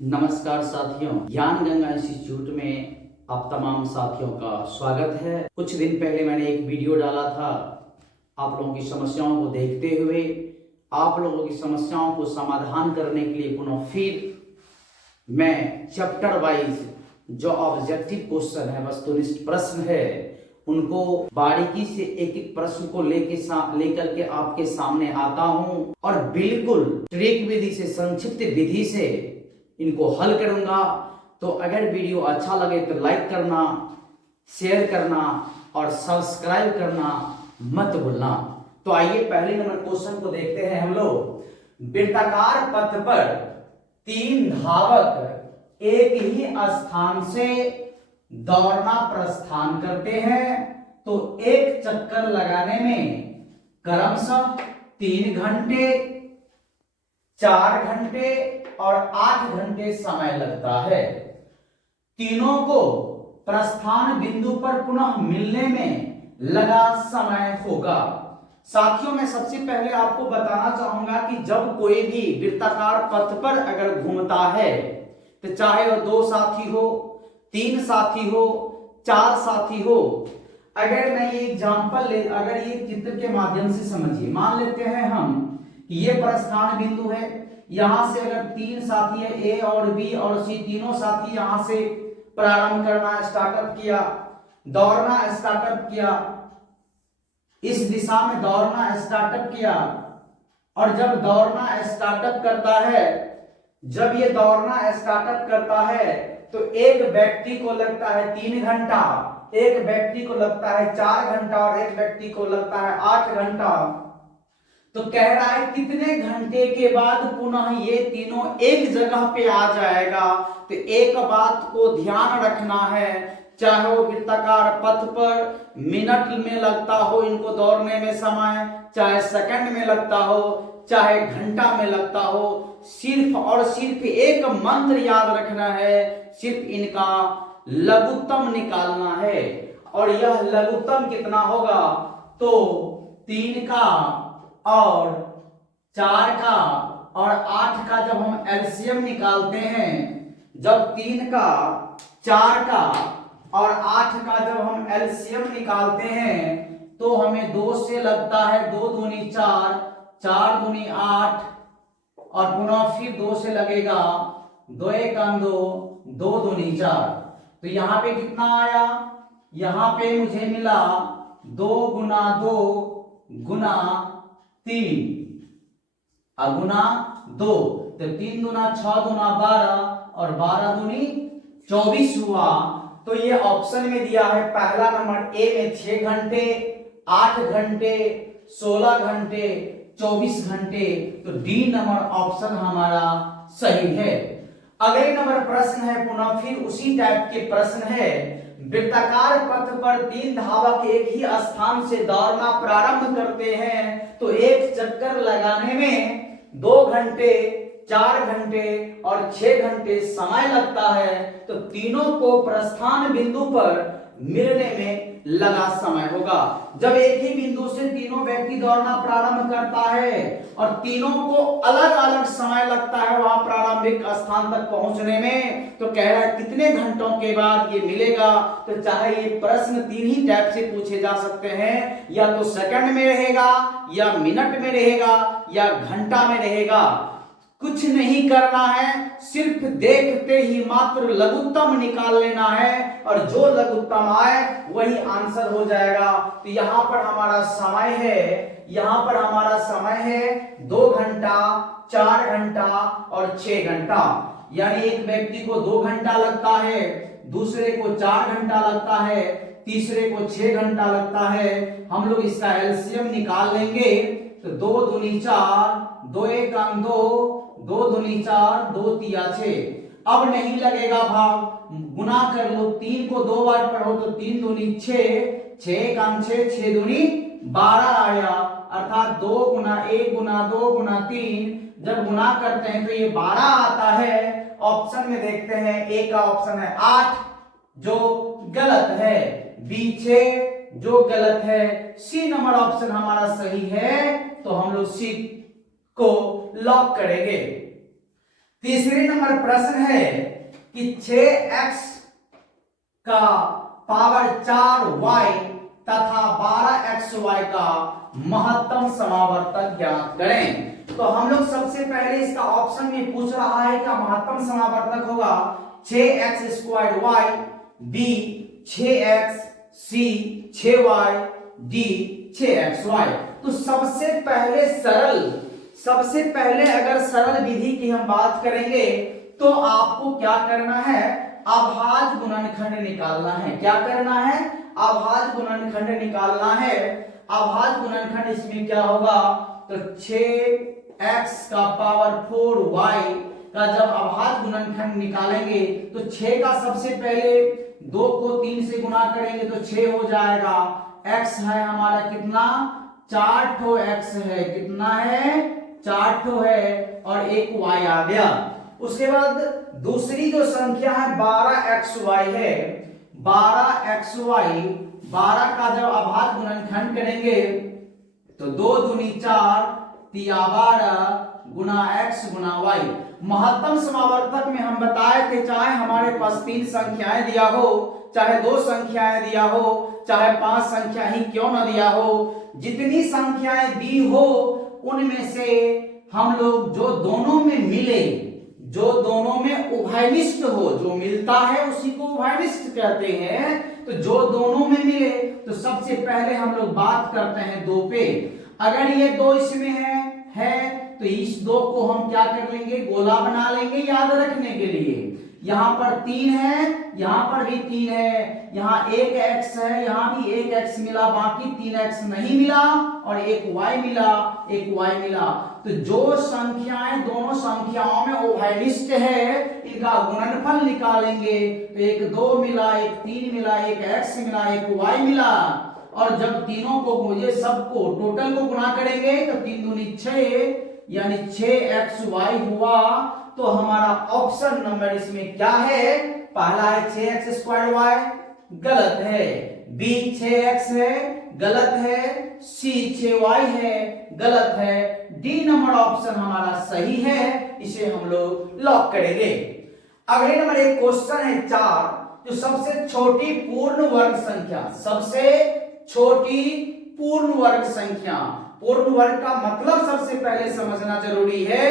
नमस्कार साथियों, ज्ञान गंगा इंस्टीट्यूट में आप तमाम साथियों का स्वागत है। कुछ दिन पहले मैंने एक वीडियो डाला था आप लोगों की समस्याओं को देखते हुए, आप लोगों की समस्याओं को समाधान करने के लिए पुनः फिर मैं चैप्टर वाइज जो ऑब्जेक्टिव क्वेश्चन है, वस्तुनिष्ठ प्रश्न है, उनको बारीकी से एक एक प्रश्न को लेकर के आपके सामने आता हूं और बिल्कुल ट्रिक विधि से, संक्षिप्त विधि से इनको हल करूंगा। तो अगर वीडियो अच्छा लगे तो लाइक करना, शेयर करना और सब्सक्राइब करना मत भूलना। तो आइए पहले नंबर क्वेश्चन को देखते हैं हम लोग। वृत्ताकार पथ पर तीन धावक एक ही स्थान से दौड़ना प्रस्थान करते हैं तो एक चक्कर लगाने में क्रमशः 3 घंटे, 4 घंटे और 8 घंटे समय लगता है। तीनों को प्रस्थान बिंदु पर पुनः मिलने में लगा समय होगा। साथियों, मैं सबसे पहले आपको बताना चाहूंगा कि जब कोई भी वृत्ताकार पथ पर अगर घूमता है तो चाहे वो 2 साथी हो, 3 साथी हो, 4 साथी हो, अगर मैं ये एग्जांपल अगर ये चित्र के माध्यम से समझिए, मान लेते हैं हम कि ये प्रस्थान बिंदु है। यहां से अगर 3 साथी है, ए और बी और सी, तीनों साथी यहां से प्रारंभ करना स्टार्टअप किया, दौड़ना स्टार्टअप किया, इस दिशा में दौड़ना स्टार्टअप किया। और जब दौड़ना स्टार्टअप करता है, जब ये दौड़ना स्टार्टअप करता है तो एक व्यक्ति को लगता है 3 घंटा, एक व्यक्ति को लगता है 4 घंटा और एक व्यक्ति को लगता है 8 घंटा। तो कह रहा है कितने घंटे के बाद पुनः ये तीनों एक जगह पे आ जाएगा। तो एक बात को ध्यान रखना है, चाहे वो वृत्ताकार पथ पर मिनट में लगता हो इनको दौड़ने में समय, चाहे सेकंड में लगता हो, चाहे घंटा में लगता हो, सिर्फ और सिर्फ एक मंत्र याद रखना है, सिर्फ इनका लघुत्तम निकालना है। और यह लघुत्तम कितना होगा? तो 3 का और 4 का और 8 का जब हम एलसीएम निकालते हैं, जब 3 का, 4 का और 8 का जब हम एलसीएम निकालते हैं तो हमें 2 से लगता है 2 दूनी 4, 4 दूनी 8 और पुनः फिर 2 से लगेगा 2 एक 2, 2 दूनी 4। तो यहां पे कितना आया? यहां पे मुझे मिला 2 गुना 2 गुना 3 गुना 2, तो 3 दूना 6 दूना 12 और 12 दूनी 24 हुआ। तो ये ऑप्शन में दिया है पहला नंबर ए में 6 घंटे, 8 घंटे, 16 घंटे, 24 घंटे। तो डी नंबर ऑप्शन हमारा सही है। अगले नंबर प्रश्न है, पुनः फिर उसी टाइप के प्रश्न है। वृत्ताकार पथ पर 3 धावक एक ही स्थान से दौड़ना प्रारंभ करते हैं तो एक चक्कर लगाने में 2 घंटे, 4 घंटे और 6 घंटे समय लगता है। तो तीनों को प्रस्थान बिंदु पर मिलने में लगा समय होगा। जब एक ही बिंदु से तीनों व्यक्ति दौड़ना प्रारंभ करता है और तीनों को अलग अलग समय लगता है वहां प्रारंभिक स्थान तक पहुंचने में, तो कह रहा है कितने घंटों के बाद ये मिलेगा। तो चाहे ये प्रश्न 3 ही टाइप से पूछे जा सकते हैं, या तो सेकंड में रहेगा, या मिनट में रहेगा, या घंटा में रहेगा। कुछ नहीं करना है, सिर्फ देखते ही मात्र लघुत्तम निकाल लेना है और जो लघुत्तम आए वही आंसर हो जाएगा। तो यहां पर हमारा समय है, यहां पर हमारा समय है 2 घंटा, 4 घंटा और 6 घंटा। यानी एक व्यक्ति को 2 घंटा लगता है, दूसरे को 4 घंटा लगता है, तीसरे को 6 घंटा लगता है। हम लोग इसका एलसीएम निकाल लेंगे तो 2 दूनी 4, 2 एक 2, 2 दूनी 4, 2 तिया 6। अब नहीं लगेगा भाव, गुना कर लो, 3 को 2 बार पढ़ो तो 3 दूनी 6, 6 एक 6, 6 दूनी 12 आया। अर्थात 2 गुना 1 गुना 2 गुना 3 जब गुना करते हैं तो ये 12 आता है। ऑप्शन में देखते हैं, ए का ऑप्शन है 8 जो गलत है, बी 6 जो गलत है, सी नंबर ऑप्शन हमारा सही है। तो हम लोग सी को लॉक करेंगे। तीसरे नंबर प्रश्न है कि 6x का पावर 4y तथा 12xy का महत्तम समावर्तक ज्ञात करें। तो हम लोग सबसे पहले इसका ऑप्शन में पूछ रहा है कि महत्तम समावर्तक होगा 6x²y, b 6x, c 6y, d 6xy। तो सबसे पहले अगर सरल विधि की हम बात करेंगे तो आपको क्या करना है, अभाज्य गुणनखंड निकालना है। क्या करना है, अभाज्य गुणनखंड निकालना है। अभाज्य गुणनखंड इसमें क्या होगा, तो 6x का पावर 4y का जब अभाज्य गुणनखंड निकालेंगे तो 6 का सबसे पहले 2 को 3 से गुणा करेंगे तो 6 हो जाएगा। x है हमारा कितना, 4 ठो x है, कितना है, 4 ठो है, और एक y आ गया। उसके बाद दूसरी जो संख्या है 12xy है, 12xy, 12 का जब अभाज्य गुणनखंड करेंगे तो 2 दूनी 4 तिया 12 गुना x गुना y। महत्तम समावर्तक में हम बताए थे चाहे हमारे पास 3 संख्याएं दिया हो, चाहे 2 संख्याएं दिया हो, चाहे 5 संख्या ही क्यों न दिया हो, जितनी संख्याएं दी हो उनमें से हम लोग जो दोनों में मिले, जो दोनों में उभयनिष्ठ हो, जो मिलता है उसी को उभयनिष्ठ कहते हैं। तो जो दोनों में मिले तो सबसे पहले हम लोग बात करते हैं 2 पे। अगर ये 2 इसमें है तो इस 2 को हम क्या कर लेंगे, गोला बना लेंगे याद रखने के लिए। यहाँ पर 3 है, यहाँ पर भी 3 है, यहाँ एक x है, यहाँ भी एक x मिला, बाकी 3x नहीं मिला, और एक y मिला, एक y मिला। तो जो संख्याएं दोनों संख्याओं में उभयनिष्ठ है इनका गुणनफल निकालेंगे तो एक 2 मिला, एक 3 मिला, एक x मिला, एक y मिला। और जब तीनों को, ये सबको टोटल को गुणा करेंगे तो 3 दूनी 6 यानी 6xy हुआ। तो हमारा ऑप्शन नंबर इसमें क्या है, पहला है 6x²y, गलत है, b 6x है, गलत है, c 6y है, गलत है, डी नंबर ऑप्शन हमारा सही है, इसे हम लोग लॉक करेंगे। अगले नंबर एक क्वेश्चन है 4, जो सबसे छोटी पूर्ण वर्ग संख्या, सबसे छोटी पूर्ण वर्ग संख्या। पूर्ण वर्ग का मतलब सबसे पहले समझना जरूरी है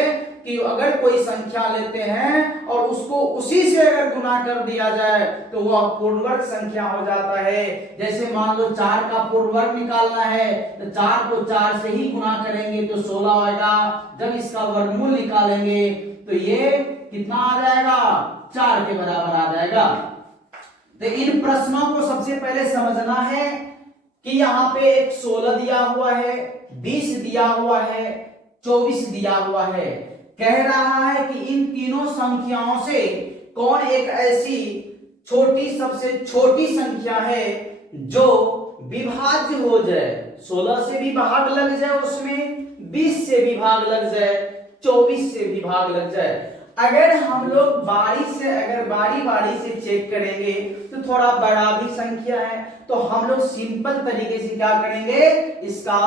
कि अगर कोई संख्या लेते हैं और उसको उसी से अगर गुना कर दिया जाए तो वह पूर्ण वर्ग संख्या हो जाता है। जैसे मान लो 4 का पूर्ण वर्ग निकालना है तो 4 को 4 से ही गुना करेंगे तो 16 आएगा। जब इसका वर्गमूल निकालेंगे तो ये कितना आ जाएगा, 4 के बराबर आ जाएगा। तो इन प्रश्नों को सबसे पहले समझना है कि यहाँ पे एक 16 दिया हुआ है, 20 दिया हुआ है, 24 दिया हुआ है। कह रहा है कि इन तीनों संख्याओं से कौन एक ऐसी छोटी, सबसे छोटी संख्या है जो विभाज्य हो जाए। 16 से भी भाग लग जाए, उसमें 20 से भी भाग लग जाए, 24 से भी भाग लग जाए। अगर हम लोग बारी बारी से चेक करेंगे तो थोड़ा बड़ा भी संख्या है तो हम लोग सिंपल तरीके से क्या करेंगे इसका,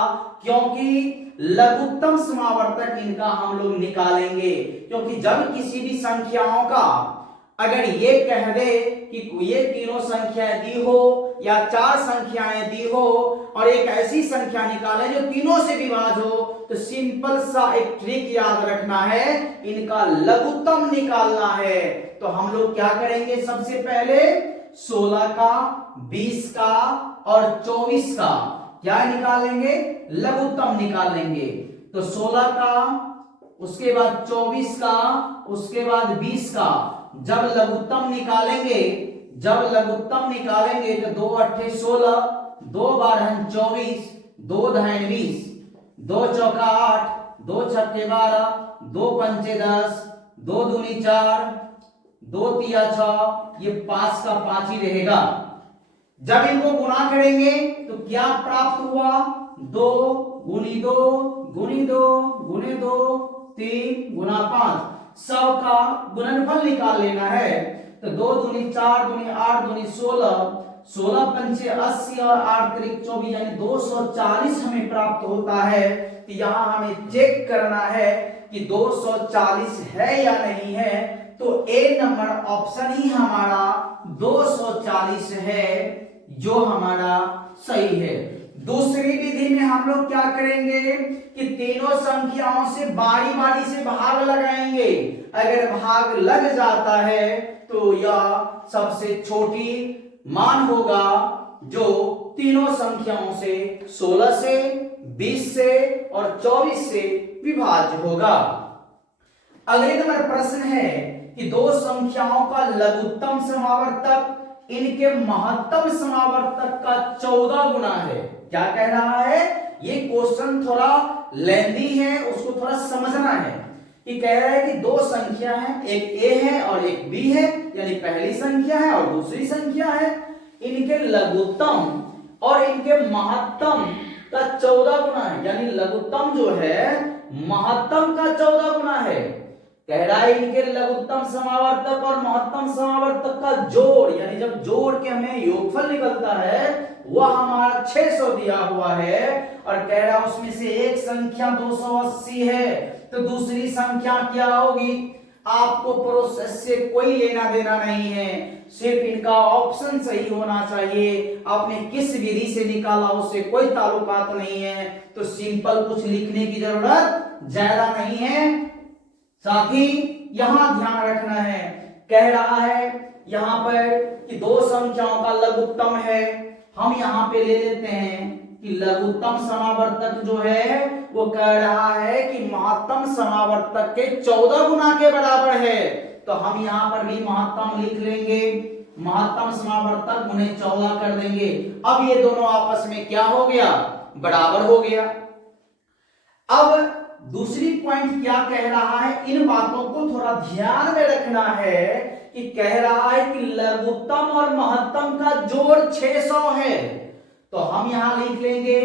क्योंकि लघुत्तम समावर्तक इनका हम लोग निकालेंगे। क्योंकि जब किसी भी संख्याओं का अगर ये कह दे कि ये तीनों संख्याएं दी हो या 4 संख्याएं दी हो और एक ऐसी संख्या निकाले जो तीनों से विभाज्य हो, तो सिंपल सा एक ट्रिक याद रखना है, इनका लघुत्तम निकालना है। तो हम लोग क्या करेंगे, सबसे पहले 16 का, 20 का और 24 का क्या निकालेंगे, लघुत्तम निकालेंगे। तो 16 का, उसके बाद 24 का, उसके बाद 20 का जब लघुत्तम निकालेंगे तो 2 8 16, 2 12 24, 2 10 20, 2 चौका 8, 2 छक्के 12, 2 पंचे 10, 2 दूनी 4, 2 तिया 6, ये 5 का 5 ही रहेगा। जब इनको गुणा करेंगे तो क्या प्राप्त हुआ, 2 गुनी 2 गुनी 2 गुने 2 3 गुना 5, सब का गुणनफल निकाल लेना है। तो 2 दूनी 4 दूनी 8 दूनी 16, 16 पंचे 80 और 8 त्रिक 24 यानी 240 हमें प्राप्त होता है। तो यहाँ हमें चेक करना है कि 240 है या नहीं है, तो ए नंबर ऑप्शन ही हमारा 240 है जो हमारा सही है। दूसरी विधि में हम लोग क्या करेंगे कि तीनों संख्याओं से बारी बारी से भाग लगाएंगे। अगर भाग लग जाता है तो यह सबसे छोटी मान होगा जो तीनों संख्याओं से 16 से 20 से और 24 से विभाज्य होगा। अगले नंबर प्रश्न है कि दो संख्याओं का लघुत्तम समावर्तक इनके महत्तम समावर्तक का 14 गुना है। क्या कह रहा है? ये क्वेश्चन थोड़ा लेंथी है, उसको थोड़ा समझना है। कि कह रहा है कि दो संख्या है, एक ए है और एक बी है, यानी पहली संख्या है और दूसरी संख्या है। इनके लघुत्तम और इनके महत्तम का 14 गुना है, यानी लघुत्तम जो है महत्तम का 14 गुना है। कह रहा है इनके लघुत्तम समावर्तक और महत्तम समावर्तक का जोड़, यानी जब जोड़ के हमें योगफल निकलता है वह हमारा 600 दिया हुआ है। और कह रहा है उसमें से एक संख्या 280 है, तो दूसरी संख्या क्या होगी? आपको प्रोसेस से कोई लेना देना नहीं है, सिर्फ इनका ऑप्शन सही होना चाहिए। आपने किस विधि से निकाला उससे कोई ताल्लुकात नहीं है, तो सिंपल कुछ लिखने की जरूरत ज्यादा नहीं है। साथ ही यहां ध्यान रखना है, कह रहा है यहां पर कि दो संख्याओं का लघुत्तम है। हम यहां पे ले लेते हैं कि लघुत्तम समावर्तक जो है वो कह रहा है कि महत्तम समावर्तक के 14 गुना के बराबर है। तो हम यहां पर भी महत्तम लिख लेंगे, महत्तम समावर्तक गुने 14 कर देंगे। अब ये दोनों आपस में क्या हो गया? बराबर हो गया। अब दूसरी पॉइंट क्या कह रहा है, इन बातों को थोड़ा ध्यान में रखना है कि कह रहा है कि लघुत्तम और महत्तम का जोड़ 600 है। तो हम यहां लिख लेंगे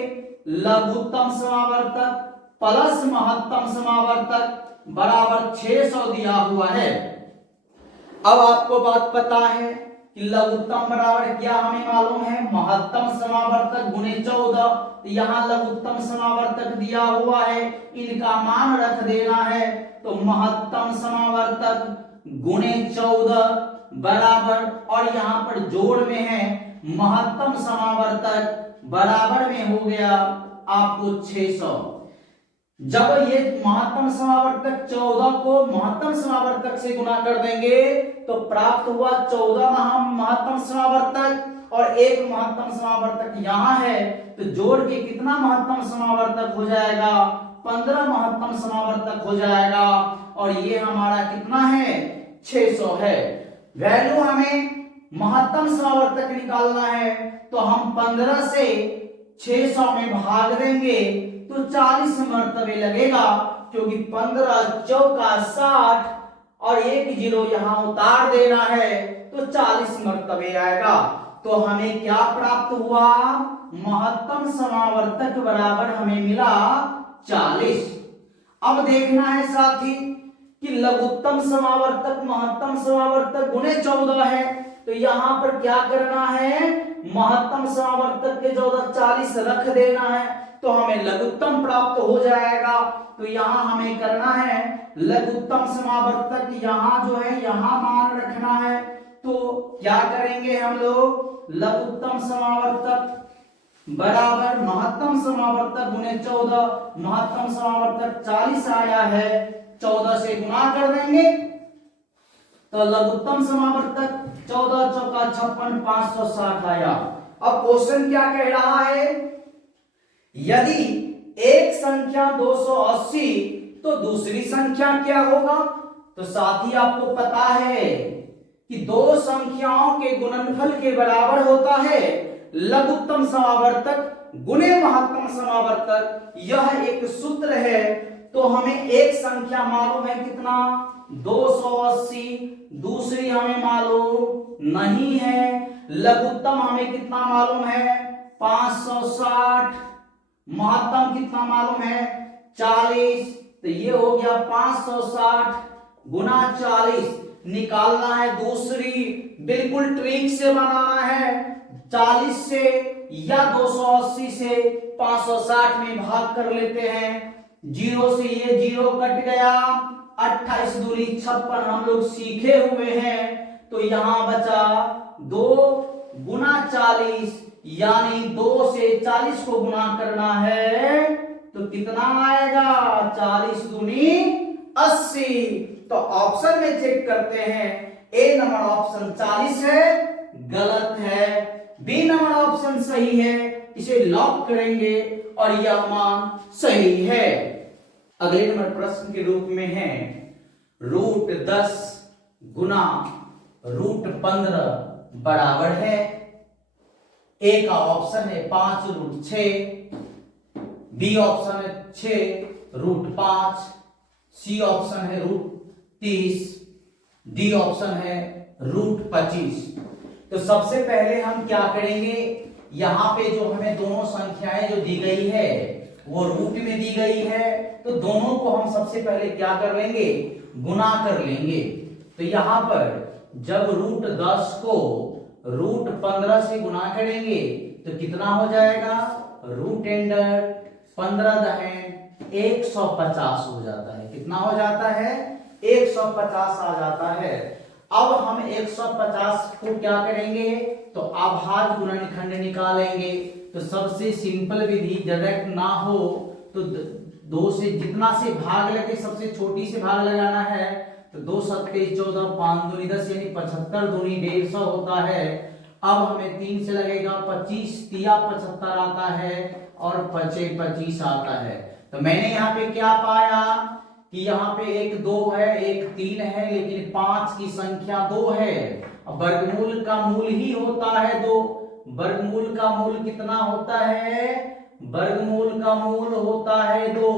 लघुत्तम समावर्तक प्लस महत्तम समावर्तक बराबर 600 दिया हुआ है। अब आपको बात पता है कि लघुत्तम बराबर क्या हमें मालूम है? महत्तम समावर्तक गुने 14। तो यहाँ लघुत्तम समावर्तक दिया हुआ है, इनका मान रख देना है। तो महत्तम समावर्तक गुने 14 बराबर, और यहाँ पर जोड़ में है महत्तम समावर्तक बराबर में हो गया आपको 600। जब ये महत्तम समावर्तक 14 को महत्तम समावर्तक से गुना कर देंगे तो प्राप्त हुआ 14 महत्तम समावर्तक और एक महत्तम समावर्तक यहाँ है, तो जोड़ के कितना महत्तम समावर्तक हो जाएगा? 15 महत्तम समावर्तक हो जाएगा। और ये हमारा कितना है? 600 है। वैल्यू हमें महत्तम समावर्तक निकालना है, तो हम 15 से 600 में भाग देंगे तो 40 मर्तबे लगेगा, क्योंकि 15 चौका 60 और एक जीरो यहां उतार देना है तो 40 मर्तबे आएगा। तो हमें क्या प्राप्त हुआ? महत्तम समावर्तक बराबर हमें मिला 40। अब देखना है साथी कि लघुत्तम समावर्तक महत्तम समावर्तक गुने 14 है, तो यहां पर क्या करना है? महत्तम समावर्तक के 14 40 रख देना है, तो हमें लघुत्तम प्राप्त हो जाएगा। तो यहां हमें करना है लघुत्तम समावर्तक, यहां जो है यहां मान रखना है। तो क्या करेंगे हम लोग? लघुत्तम समावर्तक बराबर महत्तम समावर्तक गुने 14, महत्तम समावर्तक 40 आया है, 14 से गुना कर देंगे तो लघुत्तम समावर्तक 14 चौका 56 560 आया। अब क्वेश्चन क्या कह रहा है? यदि एक संख्या 280 तो दूसरी संख्या क्या होगा? तो साथ ही आपको पता है कि दो संख्याओं के गुणनफल के बराबर होता है लघुत्तम समावर्तक गुणे महत्तम समावर्तक। यह एक सूत्र है। तो हमें एक संख्या मालूम है कितना? 280, दूसरी हमें मालूम नहीं है। लघुत्तम हमें कितना मालूम है? 560। महत्तम कितना मालूम है? 40। तो ये हो गया 560 गुना 40। निकालना है दूसरी, बिल्कुल ट्रिक से बनाना है। 40 से या 280 से 560 में भाग कर लेते हैं जीरो से ये जीरो कट गया, 28 दूनी 56 हम लोग सीखे हुए हैं। तो यहां बचा 2 गुना 40, यानी 2 से 40 को गुना करना है तो कितना आएगा, 40 दूनी 80। तो ऑप्शन में चेक करते हैं, ए नंबर ऑप्शन 40 है, गलत है। बी नंबर ऑप्शन सही है, इसे लॉक करेंगे और यह मान सही है। अगले नंबर प्रश्न के रूप में है √10 गुना √15 बराबर है। ए का ऑप्शन है 5√6, बी ऑप्शन है 6√5, सी ऑप्शन है √30, डी ऑप्शन है √25। तो सबसे पहले हम क्या करेंगे, यहां पे जो हमें दोनों संख्याएं जो दी गई है वो रूट में दी गई है, तो दोनों को हम सबसे पहले क्या कर लेंगे, गुना कर लेंगे। तो यहां पर जब √10 को √15 से गुना करेंगे तो कितना हो जाएगा, √15 हो जाता है। कितना हो जाता है, 150 आ जाता है। अब हम 150 को क्या करेंगे, तो अभाज्य गुणनखंड निकालेंगे। तो सबसे सिंपल विधि, डायरेक्ट ना हो तो 2 से जितना से भाग लगे सबसे छोटी से भाग लगाना है। तो 2 7 14, 5 दूनी 10, यानी 75 दूनी 150 होता है। अब हमें 3 से लगेगा, 25 तिया 75 आता है और 25 आता है। तो मैंने यहाँ पे क्या पाया कि यहाँ पे एक 2 है, एक 3 है, लेकिन 5 की संख्या 2 है। वर्गमूल का मूल ही होता है 2। वर्गमूल का मूल कितना होता है, वर्गमूल का मूल होता है 2।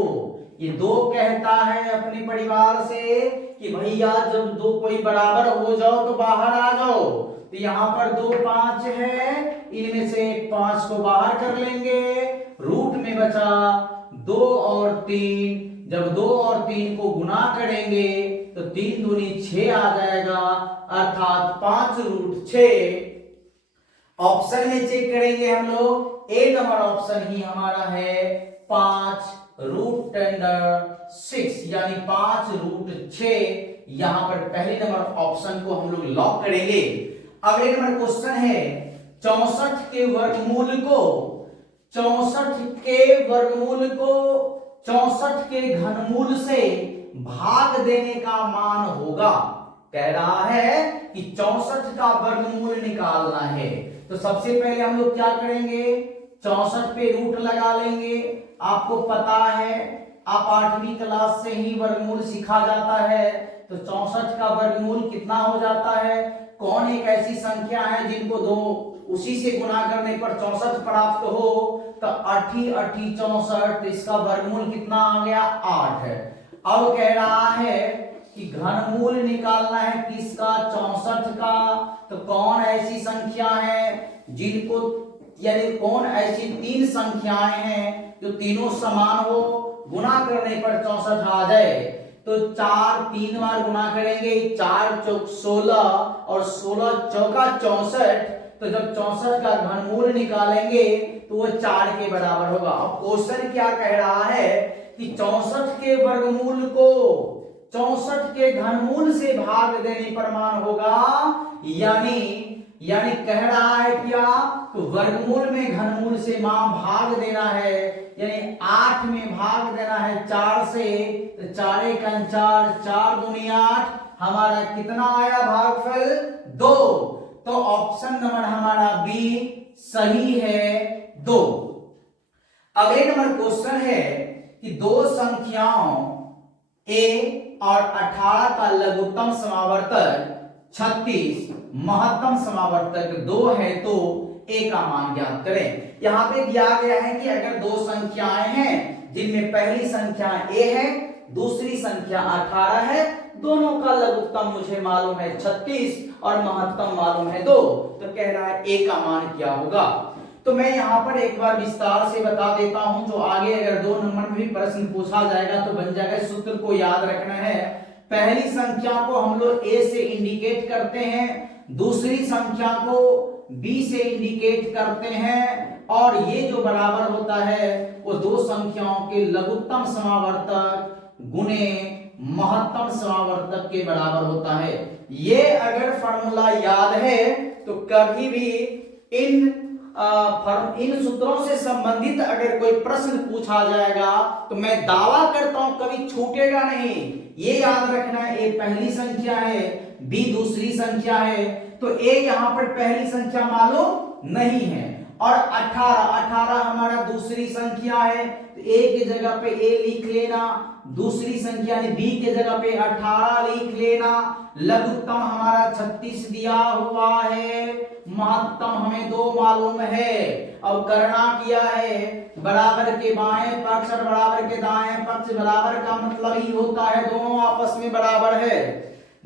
ये 2 कहता है अपने परिवार से कि भैया जब 2 कोई बराबर हो जाओ तो बाहर आ जाओ। तो यहाँ पर 2 5 है, इनमें से 5 को बाहर कर लेंगे, रूट में बचा 2 और 3। जब 2 और 3 को गुना करेंगे तो 3 दूनी 6 आ जाएगा, अर्थात 5√6। ऑप्शन में चेक करेंगे हम लोग, ए नंबर ऑप्शन ही हमारा है 5√6, यानी 5√6। यहां पर पहले नंबर ऑप्शन को हम लोग लॉक करेंगे। अगले नंबर क्वेश्चन है 64 के वर्गमूल को 64 के घनमूल से भाग देने का मान होगा। कह रहा है कि 64 का वर्गमूल निकालना है। तो सबसे पहले हम लोग क्या करेंगे, 64 पे रूट लगा लेंगे। आपको पता है, आप 8वीं क्लास से ही वर्गमूल सीखा जाता है। तो 64 का वर्गमूल कितना हो जाता है, कौन एक ऐसी संख्या है जिनको 2 उसी से गुना करने पर 64 प्राप्त हो। तो 8 8 64, इसका वर्गमूल कितना आ गया, 8 है। अब कह रहा है कि घनमूल निकालना है किसका, 64 का। तो कौन ऐसी संख्या है जिनको, यानी कौन ऐसी 3 संख्याएं हैं जो तीनों समान हो, गुना करने पर 64 आ जाए। तो 4 3 बार गुना करेंगे, 4 चौक 16 और 16 चौका 64। तो जब 64 का घनमूल निकालेंगे तो वो 4 के बराबर होगा। अब क्वेश्चन क्या कह रहा है कि 64 के वर्गमूल को 64 के घनमूल से भाग देने पर मान होगा, यानी कह रहा है क्या, तो वर्गमूल में घनमूल से मान भाग देना है, यानी 8 में भाग देना है 4 से। तो 4 1 4, 4 दूनी 8, हमारा कितना आया भागफल, 2। तो ऑप्शन नंबर हमारा बी सही है, 2। अगले नंबर क्वेश्चन है कि 2 संख्याओं a और 18 का लघुत्तम समावर्तक 36, महत्तम समावर्तक 2 है, तो a का मान ज्ञात करें। यहां पे दिया गया है कि अगर 2 संख्याएं हैं जिनमें पहली संख्या a है, दूसरी संख्या 18 है, दोनों का लघुत्तम मुझे मालूम है 36 और महत्तम मालूम है 2, तो कह रहा है a का मान क्या होगा। तो मैं यहां पर एक बार विस्तार से बता देता हूं, जो आगे अगर 2 नंबर में भी प्रश्न पूछा जाएगा तो बन जाएगा। सूत्र को याद रखना है, पहली संख्या को हम लोग a से इंडिकेट करते हैं, दूसरी संख्या को b से इंडिकेट करते हैं, और ये जो बराबर होता है वो दो संख्याओं के लघुत्तम समावर्तक गुणे महत्तम समावर्तक के बराबर होता है। ये अगर फॉर्मूला याद है तो कभी भी इन सूत्रों से संबंधित अगर कोई प्रश्न पूछा जाएगा तो मैं दावा करता हूं कभी छूटेगा नहीं। ये याद रखना है, ए पहली संख्या है, बी दूसरी संख्या है, तो ए यहां पर पहली संख्या मालूम नहीं है, और 18 हमारा दूसरी संख्या है, तो ए की जगह पे ए लिख लेना, दूसरी संख्या ने बी के जगह पे 18 लिख लेना। लघुत्तम हमारा 36 दिया हुआ है, महत्तम हमें 2 मालूम है। अब करना किया है, बराबर के बाएं पक्ष और बराबर के दाएं पक्ष, बराबर का मतलब ही होता है दोनों आपस में बराबर है।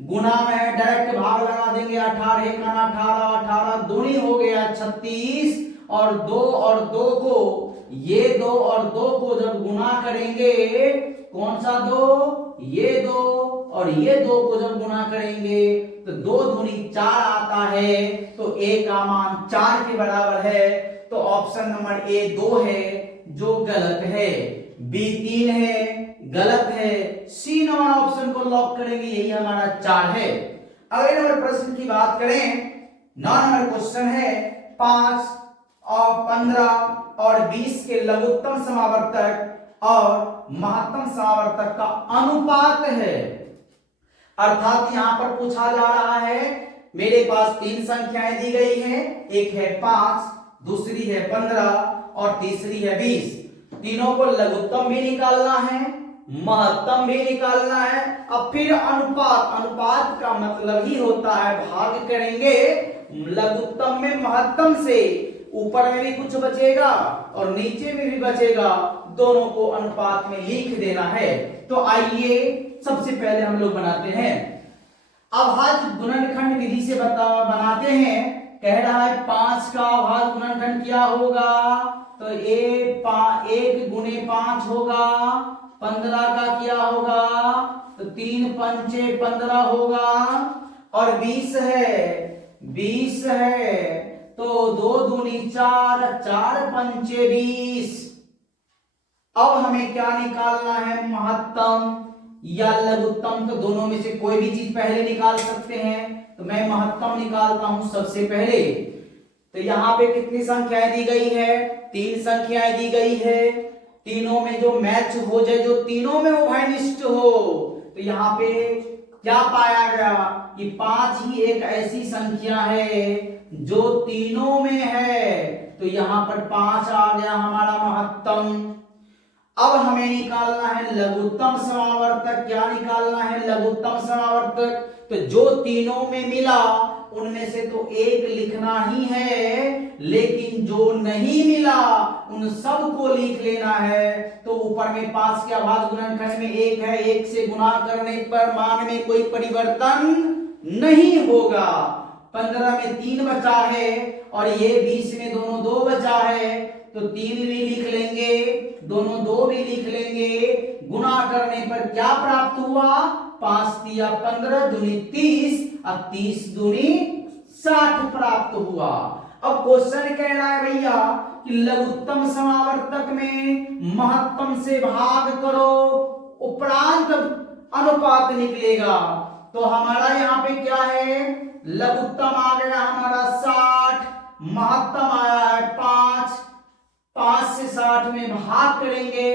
गुना में है, डायरेक्ट भाग लगा देंगे, 18 का 18 दूनी हो गया 36, और 2 को, ये 2 और 2 को जब गुना करेंगे, कौन सा 2, ये 2 और ये 2 को जब गुना करेंगे तो 2 दूनी 4 आता है, तो ए का मान 4 के बराबर है। तो ऑप्शन नंबर ए 2 है जो गलत है, बी 3 है गलत है, सी नंबर ऑप्शन को लॉक करेंगे, यही हमारा 4 है। अगले नंबर प्रश्न की बात करें, 9 नंबर क्वेश्चन है, 5 और 15 और 20 के लघुत्तम समावर्तक और महत्तम समावर्तक का अनुपात है। अर्थात यहां पर पूछा जा रहा है, मेरे पास 3 संख्याएं दी गई हैं, एक है 5, दूसरी है 15 और तीसरी है 20। तीनों को लघुत्तम भी निकालना है, महत्तम भी निकालना है। अब फिर अनुपात का मतलब ही होता है भाग करेंगे लघुत्तम में महत्तम से, ऊपर में भी कुछ बचेगा और नीचे में भी बचेगा, दोनों को अनुपात में लिख देना है। तो आइए सबसे पहले हम लोग बनाते हैं, अभाज्य गुणनखंड विधि से बनाते हैं। कह रहा है 5 का अभाज्य गुणनखंड क्या होगा, तो 1 गुणे 5 होगा। 15 का क्या होगा, तो 3 पंचे 15 होगा, और 20 है तो 2 दूनी 4, 4 पंचे 20। अब हमें क्या निकालना है, महत्तम या लघुत्तम, तो दोनों में से कोई भी चीज पहले निकाल सकते हैं, तो मैं महत्तम निकालता हूं सबसे पहले। तो यहाँ पे कितनी संख्याएं दी गई है, 3 संख्याएं दी गई है, तीनों में जो मैच हो जाए, जो तीनों में उभयनिष्ठ हो, तो यहाँ पे क्या पाया गया कि 5 ही एक ऐसी संख्या है जो तीनों में है, तो यहां पर 5 आ गया हमारा महत्तम। अब हमें निकालना है लघुत्तम समावर्तक। क्या निकालना है, लघुत्तम समावर्तक। तो जो तीनों में मिला उनमें से तो एक लिखना ही है, लेकिन जो नहीं मिला उन सब को लिख लेना है। तो ऊपर में 5 के अभाज्य गुणनखंड में 1 है, 1 से गुणा करने पर मान में कोई परिवर्तन नहीं होगा। 15 में 3 बचा है और ये 20 में दोनों 2 बचा है, तो 3 भी लिख लेंगे, दोनों 2 भी लिख लेंगे। गुणा करने पर क्या प्राप्त हुआ, 5 तिया 15 दूनी 30 और 30 दूनी 60 प्राप्त हुआ। अब क्वेश्चन कह रहा है भैया कि लघुत्तम समावर्तक में महत्तम से भाग करो, उपरांत अनुपात निकलेगा। तो हमारा यहाँ पे क्या है, लघुत्तम आ गया हमारा 60, महत्तम आया है 5। 5 से 60 में भाग करेंगे,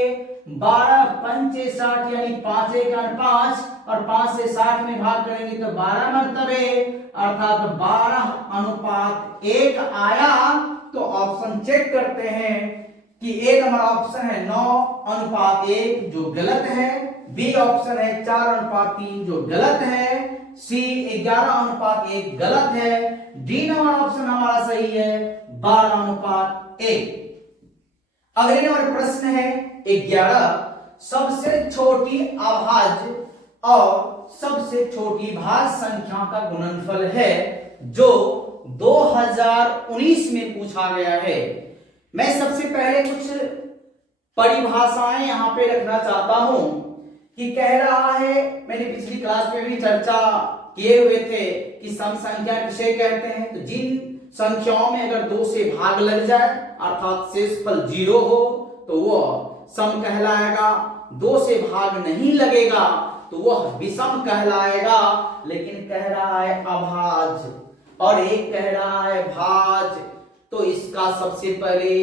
12 पंचे 60 यानी 5 एक 5, और 5 से 60 में भाग करेंगे तो 12 मर्तबे, अर्थात 12:1 आया। तो ऑप्शन चेक करते हैं कि एक हमारा ऑप्शन है 9:1 जो गलत है, बी ऑप्शन है 4:3 जो गलत है, सी 11:1 गलत है, डी नंबर ऑप्शन हमारा सही है 12:1। अगले नंबर प्रश्न है 11, सबसे छोटी अभाज्य और सबसे छोटी भाज्य संख्या का गुणनफल है जो 2019 में पूछा गया है। मैं सबसे पहले कुछ परिभाषाएं यहां पे रखना चाहता हूं कि कह रहा है, मैंने पिछली क्लास में भी चर्चा किए हुए थे कि सम संख्या किसे कहते हैं। तो जिन संख्याओं में अगर 2 से भाग लग जाए अर्थात शेषफल 0 हो तो वह सम कहलाएगा, 2 से भाग नहीं लगेगा तो वह विषम कहलाएगा। लेकिन कह रहा है अभाज्य और एक कह रहा है भाज्य, तो इसका सबसे पहले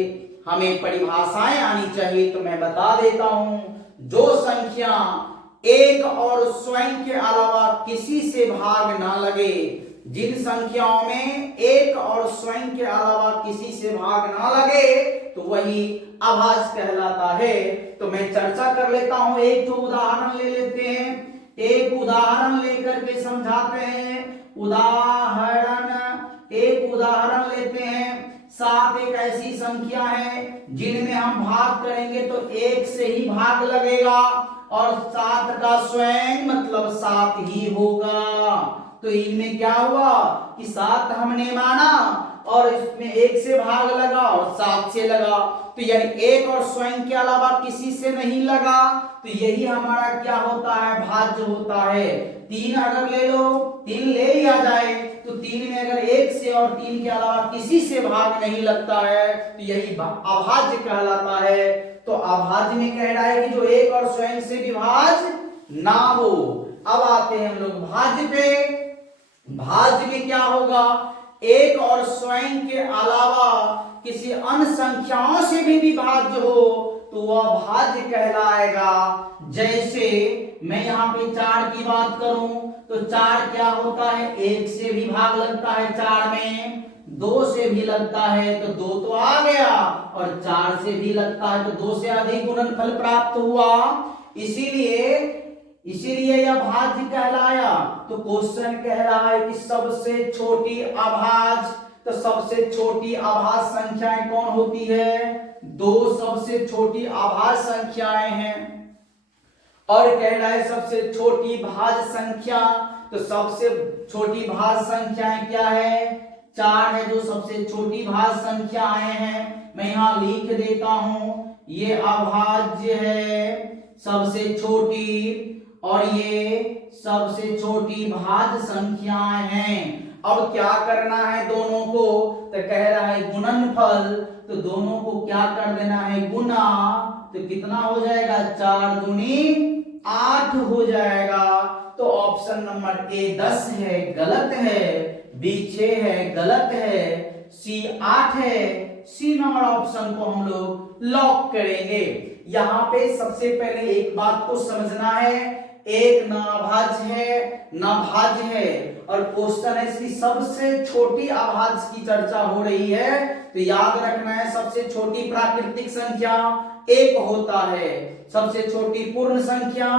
हमें परिभाषाएं आनी चाहिए। तो मैं बता देता हूं, जो संख्या एक और स्वयं के अलावा किसी से भाग ना लगे, जिन संख्याओं में एक और स्वयं के अलावा किसी से भाग ना लगे तो वही अभाज्य कहलाता है। तो मैं चर्चा कर लेता हूं, एक तो उदाहरण ले लेते हैं, एक उदाहरण लेकर के समझाते हैं। एक उदाहरण लेते हैं। 7 एक ऐसी संख्या है जिनमें हम भाग करेंगे तो 1 से ही भाग लगेगा और 7 का स्वयं मतलब 7 ही होगा। तो इनमें क्या हुआ कि 7 हमने माना और इसमें 1 से भाग लगा और 7 से लगा, तो यानी 1 और स्वयं के अलावा किसी से नहीं लगा, तो यही हमारा क्या होता है, भाज्य होता है। 3 अगर ले लो, 3 ले लिया जाए तो 3 में अगर 1 से और 3 के अलावा किसी से भाग नहीं लगता है तो यही अभाज्य कहलाता है। तो अभाज्य में कह रहा है कि जो 1 और स्वयं से विभाज्य ना हो। अब आते हैं हम लोग भाज्य पे। भाज्य में क्या होगा, 1 और स्वयं के अलावा किसी अन्य संख्याओं से भी विभाज्य हो तो वह भाज्य कहलाएगा। जैसे मैं यहाँ पे 4 की बात करूं तो 4 क्या होता है, 1 से भी भाग लगता है 4 में, 2 से भी लगता है तो 2 तो आ गया और 4 से भी लगता है तो 2 से अधिक गुणनफल प्राप्त हुआ, इसीलिए यह भाज्य कहलाया। तो क्वेश्चन कह रहा है कि सबसे छोटी अभाज्य, तो सबसे छोटी अभाज्य संख्याएं कौन होती है, 2 सबसे छोटी अभाज्य संख्याएं हैं। और कह रहा है सबसे छोटी भाज्य संख्या, तो सबसे छोटी भाज्य संख्याएं क्या है, 4 है जो सबसे छोटी भाज्य संख्याएं हैं। मैं यहां लिख देता हूं, ये अभाज्य है सबसे छोटी और ये सबसे छोटी भाज्य संख्याएं हैं। अब क्या करना है दोनों को, तो कह रहा है गुणनफल, तो दोनों को क्या कर देना है, गुना, तो कितना हो जाएगा, 4 दूनी 8 हो जाएगा। तो ऑप्शन नंबर ए 10 है, गलत है, बी 6 है, गलत है, सी 8 है, सी नंबर ऑप्शन को हम लोग लॉक करेंगे। यहां पे सबसे पहले एक बात को समझना है, एक ना अभाज्य है ना भाज्य है और क्वेश्चन है इसकी सबसे छोटी अभाज्य की चर्चा हो रही है, तो याद रखना है सबसे छोटी प्राकृतिक संख्या 1 होता है, सबसे छोटी पूर्ण संख्या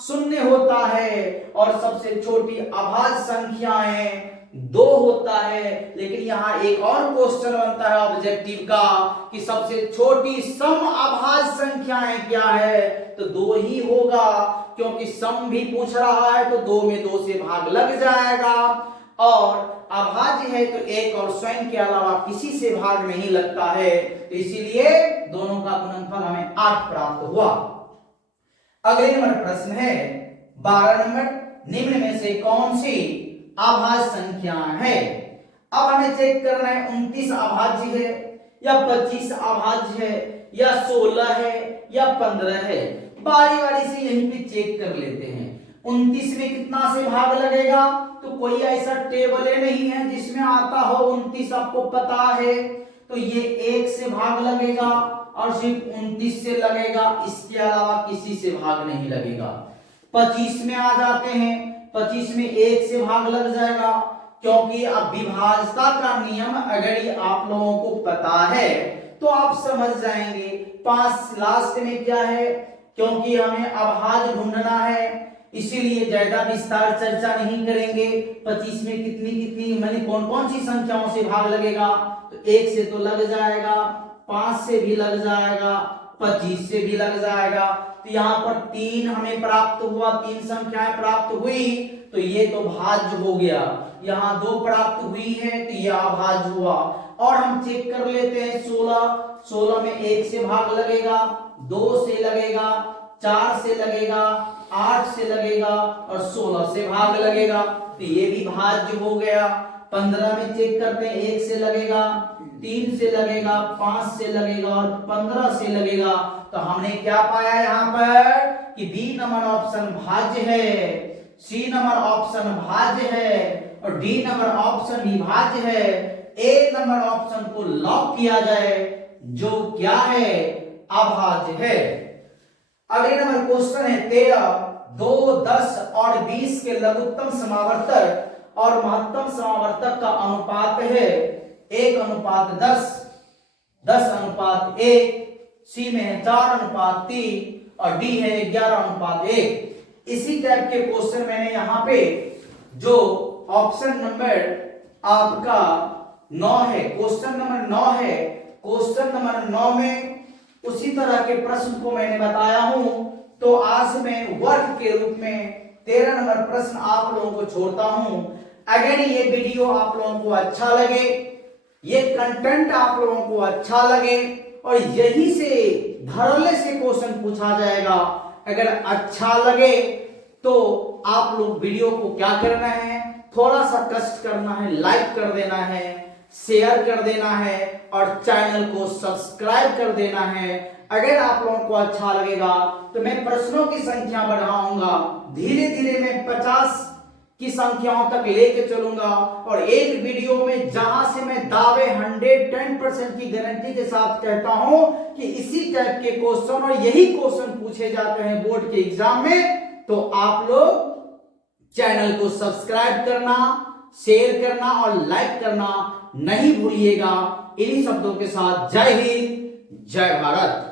0 होता है और सबसे छोटी अभाज्य संख्याएं 2 होता है। लेकिन यहाँ एक और क्वेश्चन बनता है ऑब्जेक्टिव का कि सबसे छोटी सम अभाज्य संख्याएं क्या है, तो 2 ही होगा, क्योंकि सम भी पूछ रहा है तो 2 में 2 से भाग लग जाएगा और अभाज्य है तो 1 और स्वयं के अलावा किसी से भाग नहीं लगता है, तो इसीलिए दोनों का गुणनफल हमें 8 प्राप्त हुआ। अगले नंबर प्रश्न है 12 नंबर, निम्न में से कौन सी अभाज्य संख्या है। अब हमें चेक करना है 29 अभाज्य है या 25 अभाज्य है या 16 है या 15 है, बारी बारी से यहीं पे चेक कर लेते हैं। 29 में कितना से भाग लगेगा, तो कोई ऐसा टेबल नहीं है जिसमें आता हो 29, आपको पता है, तो ये 1 से भाग लगेगा और सिर्फ 29 से लगेगा, इसके अलावा किसी से भाग नहीं लगेगा। 25 में आ जाते हैं, 25 में 1 से भाग लग जाएगा, क्योंकि अब विभाज्यता का नियम अगर ये आप लोगों को पता है तो आप समझ जाएंगे। 5 लास्ट में क्या है, क्योंकि हमें अभाज्य ढूंढना है इसीलिए ज्यादा विस्तार चर्चा नहीं करेंगे। 25 में कितनी कितनी माने कौन कौन सी संख्याओं से भाग लगेगा, तो 1 से तो लग जाएगा, 5 से भी लग जाएगा, 25 से भी लग जाएगा, तो यहाँ पर 3 हमें प्राप्त हुआ, 3 संख्याएं प्राप्त हुई, तो ये तो भाज्य हो गया। यहाँ 2 प्राप्त हुई है तो ये अभाज्य हुआ। और हम चेक कर लेते हैं 16 में 1 से भाग लगेगा, 2 से लगेगा, 4 से लगेगा, 8 से लगेगा और 16 से भाग लगेगा, तो ये भी भाज्य हो गया। 15 में चेक करते हैं, 1 से लगेगा, 3 से लगेगा, 5 से लगेगा और 15 से लगेगा। तो हमने क्या पाया यहाँ पर कि बी नंबर ऑप्शन भाज्य है, सी नंबर ऑप्शन भाज्य है और डी नंबर ऑप्शन विभाज्य है। ए नंबर ऑप्शन को लॉक किया जाए जो क्या है, अभाज्य है। अगले नंबर क्वेश्चन है 13, 2, 10 और 20 के लघुत्तम समावर्तक और महत्तम समावर्तक का अनुपात है 1:10, 10:1, सी में है 4:3 और डी है 11:1। इसी टाइप के क्वेश्चन मैंने यहाँ पे जो ऑप्शन नंबर आपका 9 है, क्वेश्चन नंबर 9 है, क्वेश्चन नंबर 9 में उसी तरह के प्रश्न को मैंने बताया हूं। तो आज मैं वर्क के रूप में 13 नंबर प्रश्न आप लोगों को छोड़ता हूं। अगर ये वीडियो आप लोगों को अच्छा लगे, ये कंटेंट आप लोगों को अच्छा लगे और यही से धड़ल्ले से क्वेश्चन पूछा जाएगा, अगर अच्छा लगे तो आप लोग वीडियो को क्या करना है, थोड़ा सा कष्ट करना है, लाइक कर देना है, शेयर कर देना है और चैनल को सब्सक्राइब कर देना है। अगर आप लोगों को अच्छा लगेगा तो मैं प्रश्नों की संख्या बढ़ाऊंगा, धीरे धीरे मैं 50 की संख्याओं तक लेके चलूंगा और एक वीडियो में जहां से मैं दावे 110% की गारंटी के साथ कहता हूं कि इसी टाइप के क्वेश्चन और यही क्वेश्चन पूछे जाते हैं बोर्ड के एग्जाम में, तो आप लोग चैनल को सब्सक्राइब करना, शेयर करना और लाइक करना नहीं भूलिएगा। इन्हीं शब्दों के साथ जय हिंद, जय भारत।